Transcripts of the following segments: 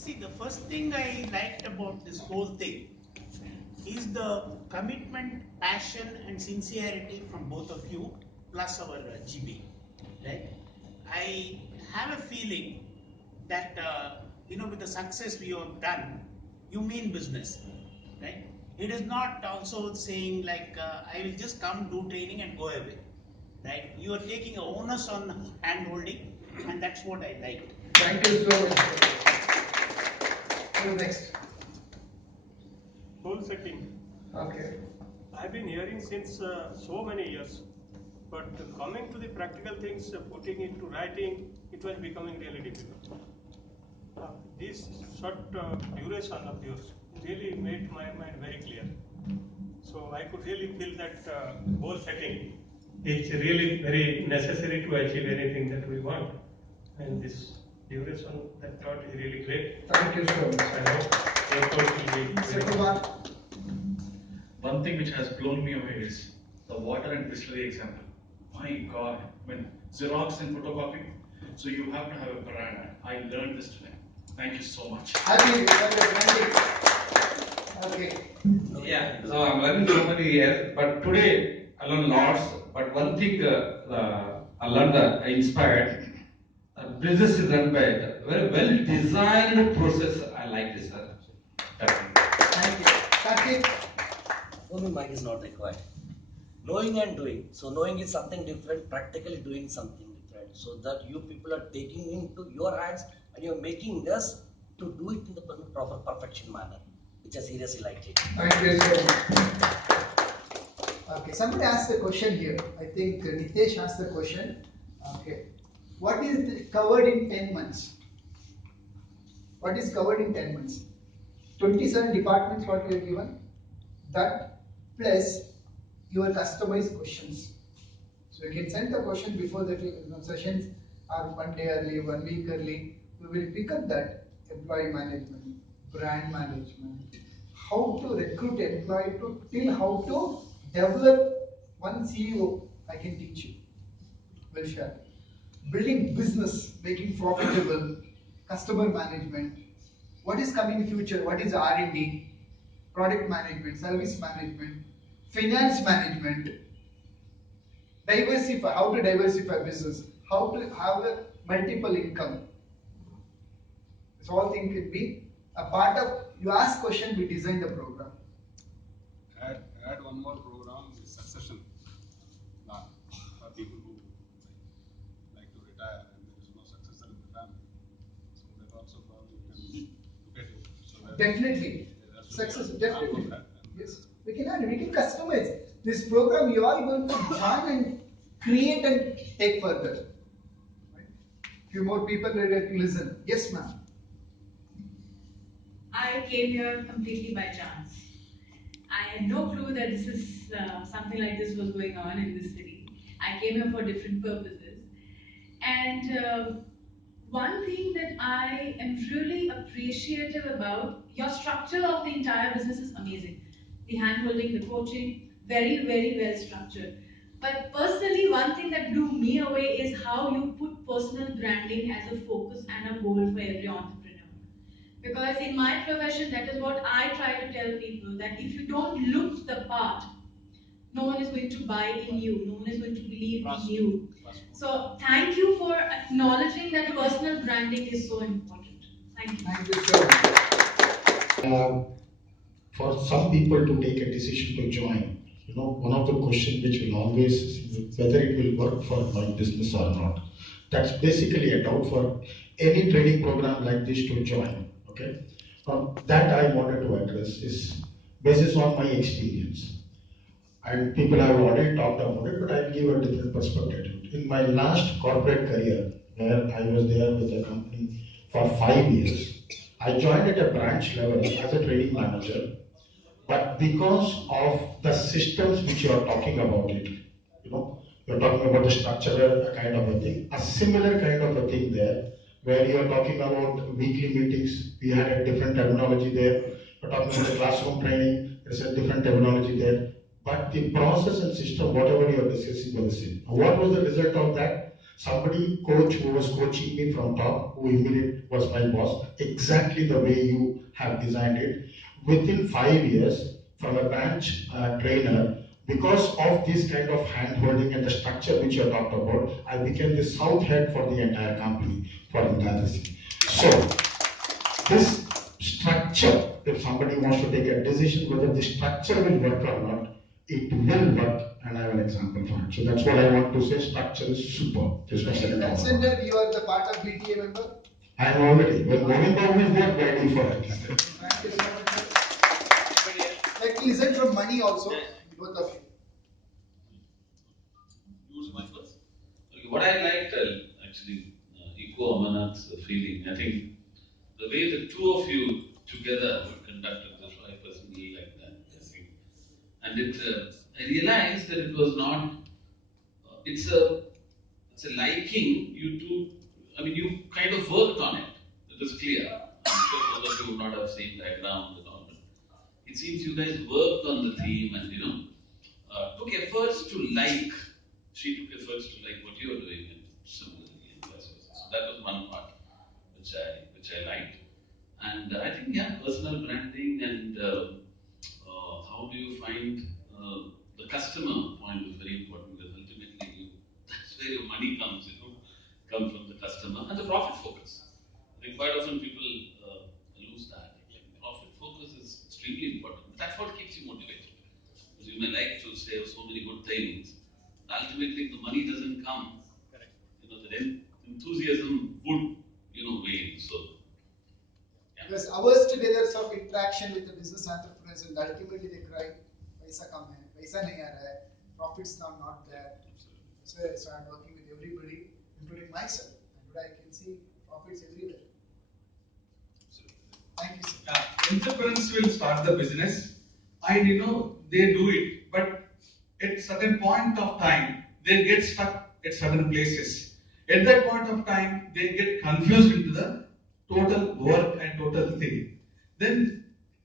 See, the first thing I liked about this whole thing is the commitment, passion, and sincerity from both of you, plus our GB. Right? I have a feeling that with the success we have done, you mean business, right? It is not also saying like I will just come do training and go away, right? You are taking a onus on hand holding, and that's what I liked. Thank you so much. So next. Goal setting. Okay. I've been hearing since so many years, but coming to the practical things, putting it to writing, it was becoming really difficult. This short duration of yours really made my mind very clear. So I could really feel that goal setting is really very necessary to achieve anything that we want. And this duration, that thought is really great. Thank you so much. I hope your course will be. Sathyanarayana. One thing which has blown me away is the water and distillery example. My God, Xerox and photocopy, so you have to have a brand. I learned this today. Thank you so much. Okay. Yeah, so I'm learning so many years, but today I learned lots. But one thing I learned that I inspired. Business is run by a very well designed process. I like this. Thank you. Karthik. For me, mic is not required. Knowing and doing. So knowing is something different, practically doing something different. So that you people are taking into your hands and you're making us to do it in the proper perfection manner, which I seriously liked it. Thank you so much. Okay, somebody asked a question here. I think Nitesh asked the question. Okay. What is covered in 10 months? What is covered in 10 months? 27 departments what we are given. That plus your customized questions. So you can send the question before the sessions are 1 day early, 1 week early. We will pick up that employee management, brand management, how to recruit employee to till how to develop one CEO. I can teach you. We'll share. Building business, making profitable, customer management. What is coming in future? What is R&D? Product management, service management, finance management, diversify, how to diversify business, how to have a multiple income. This all thing can be a part of, you ask question, we design the program. Add one more program, the succession plan for people who like to retire and there is no successor in the family. So that also probably you can look at it. So that Definitely. Success, definitely. Yes, we can add, we can customize. This program you are going to join and create and take further. Right? Few more people are ready to listen. Yes, ma'am. I came here completely by chance. I had no clue that this is something like this was going on in this city. I came here for different purposes. And one thing that I am really appreciative about, your structure of the entire business is amazing. The hand-holding, the coaching, very, very well structured. But personally, one thing that blew me away is how you put personal branding as a focus and a goal for every entrepreneur. Because in my profession, that is what I try to tell people, that if you don't look the part, no one is going to buy in you, no one is going to believe in you. So thank you for acknowledging that personal branding is so important. Thank you. Thank you so much. For some people to take a decision to join, one of the questions which will always is whether it will work for my business or not. That's basically a doubt for any training program like this to join. Okay, that I wanted to address is basis on my experience. And people have already talked about it, but I'll give a different perspective. In my last corporate career, where I was there with the company for 5 years, I joined at a branch level as a training manager. But because of the systems which you are talking about it, you're talking about the structural kind of a thing, a similar kind of a thing there, where you're talking about weekly meetings, we had a different terminology there. You're talking about the classroom training, there's a different terminology there. But the process and system, whatever you're discussing, was the same. What was the result of that? Somebody coach who was coaching me from top, who immediately was my boss, exactly the way you have designed it. Within 5 years, from a branch trainer, because of this kind of hand-holding and the structure which you talked about, I became the south head for the entire company, for entire city. So, this structure, if somebody wants to take a decision whether the structure will work or not, it will work, and I have an example for it. So that's what I want to say. Structure is super. Consider you are the part of BTA member. I am already. When Govind Babu is there, ready for it. Thank you so much. Like listen from money also, both of you. Okay, what I liked actually echo Amarnath's feeling. I think the way the two of you together conducted this, I personally like that. I think. And I realized that it was not. It's a liking you two. I mean, you kind of worked on it. It was clear. I'm sure both of you would not have seen diagrams and all, but it seems you guys worked on the theme and took efforts to like. She took efforts to like what you were doing, and similarly, and vice versa. So that was one part which I liked. And I think personal branding and how do you find the customer point is very important because ultimately that's where your money comes. Come from the customer and the profit focus. I think quite often people lose that. Profit focus is extremely important. That's what keeps you motivated. Because you may like to say so many good things. Ultimately, if the money doesn't come, the enthusiasm would wane. So Because hours together of interaction with the business entrepreneurs, and ultimately they cry, paisa kam hai, paisa nahi aa raha hai, profits now not there. That's why I started working with everybody, including myself. And today I can see profits everywhere. Thank you, sir. Entrepreneurs will start the business, and they do it, but at certain point of time they get stuck at certain places. At that point of time, they get confused into the total work and total thing. Then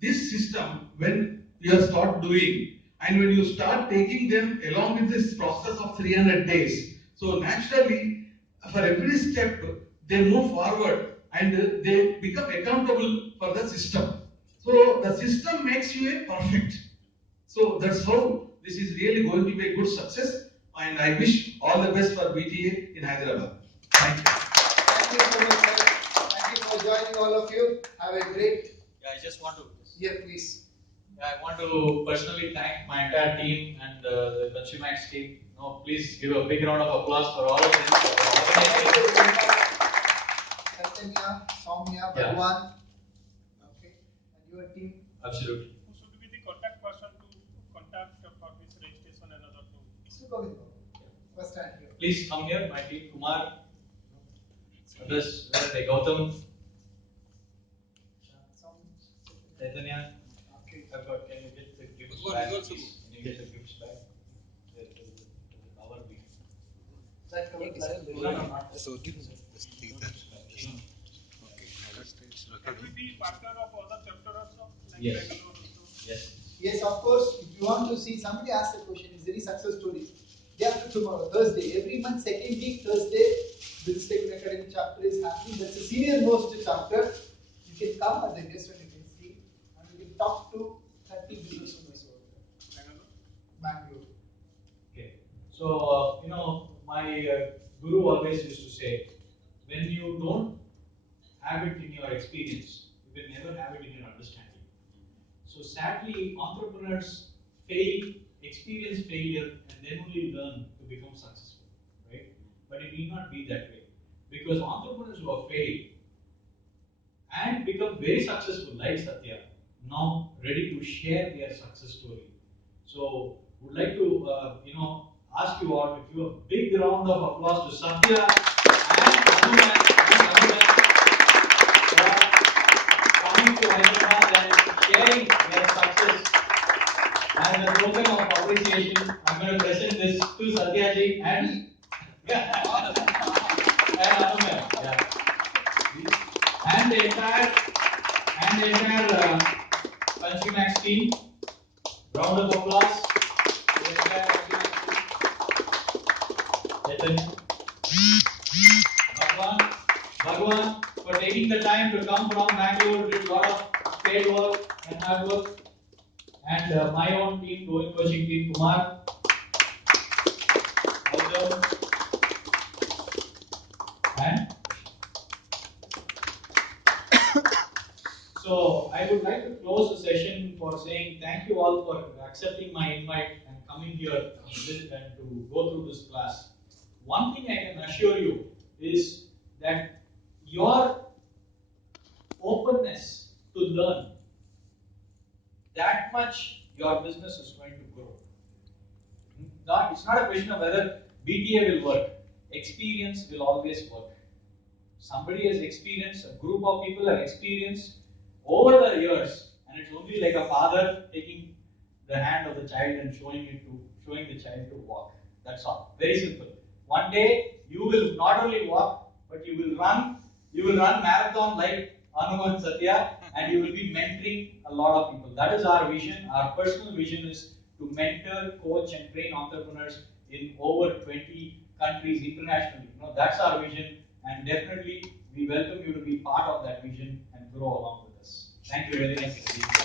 this system, when you start doing, and when you start taking them along with this process of 300 days, so naturally, for every step, they move forward and they become accountable for the system. So the system makes you a perfect. So that's how this is really going to be a good success. And I wish all the best for BTA in Hyderabad. Thank you. Thank you so much, sir. Thank you for joining, all of you. Have a great. I just want to. Yeah, please. I want to personally thank my entire team and the Consumax team. Please give a big round of applause for all of them. Thank you very much. Sathyanarayana, Soumya, Bhagwan. Okay. And your team? Absolutely. Who should be the contact person to contact for this registration and other things? Mr. Govind Babu. First time here. Please come here, my team, Kumar. Others, where are they? Gautam. Chaitanya. Okay. I've got, can you get the gifts back, please? Can you get the gifts back? There's a cover being. That cover So, Can we be partner of other chapter also? Like yes. Bangalore also? Yes. Yes, of course. If you want to see, somebody asked the question, is there any success stories? Day after tomorrow, Thursday, every month, second week, Thursday, Business Tech Academy chapter is happening. That's the senior most chapter. You can come as a guest and you can see, and you can talk to 30 business owners over there. Bangalore. Okay. So, my guru always used to say, when you don't have it in your experience, you will never have it in your understanding. So sadly, entrepreneurs fail, experience failure, and then only learn to become successful, right? But it need not be that way. Because entrepreneurs who have failed and become very successful, like Satya, now ready to share their success story. So, would like to, ask you all to give a big round of applause to Satya and Anuradha for coming to Hyderabad and sharing their success. As a token of appreciation, I'm going to present this to Satyaji and and the entire Consumax team. Round of applause. The entire Consumax team. Chaitanya. taking the time to come from Bangalore, did a lot of paid work and hard work. And my own team, Govind coaching team, Kumar, Gautam, and so I would like to close the session for saying thank you all for accepting my invite and coming here and to go through this class. One thing I can assure you is that your openness to learn, that much your business is going to grow. It's not a question of whether BTA will work. Experience will always work. Somebody has experienced, a group of people have experienced over the years, and it's only like a father taking the hand of the child and showing the child to walk. That's all. Very simple. One day you will not only walk, but you will run marathon like Anu and Satya, and you will be mentoring a lot of people. That is our vision. Our personal vision is to mentor, coach, and train entrepreneurs in over 20 countries internationally. That's our vision, and definitely we welcome you to be part of that vision and grow along with us. Thank you very much.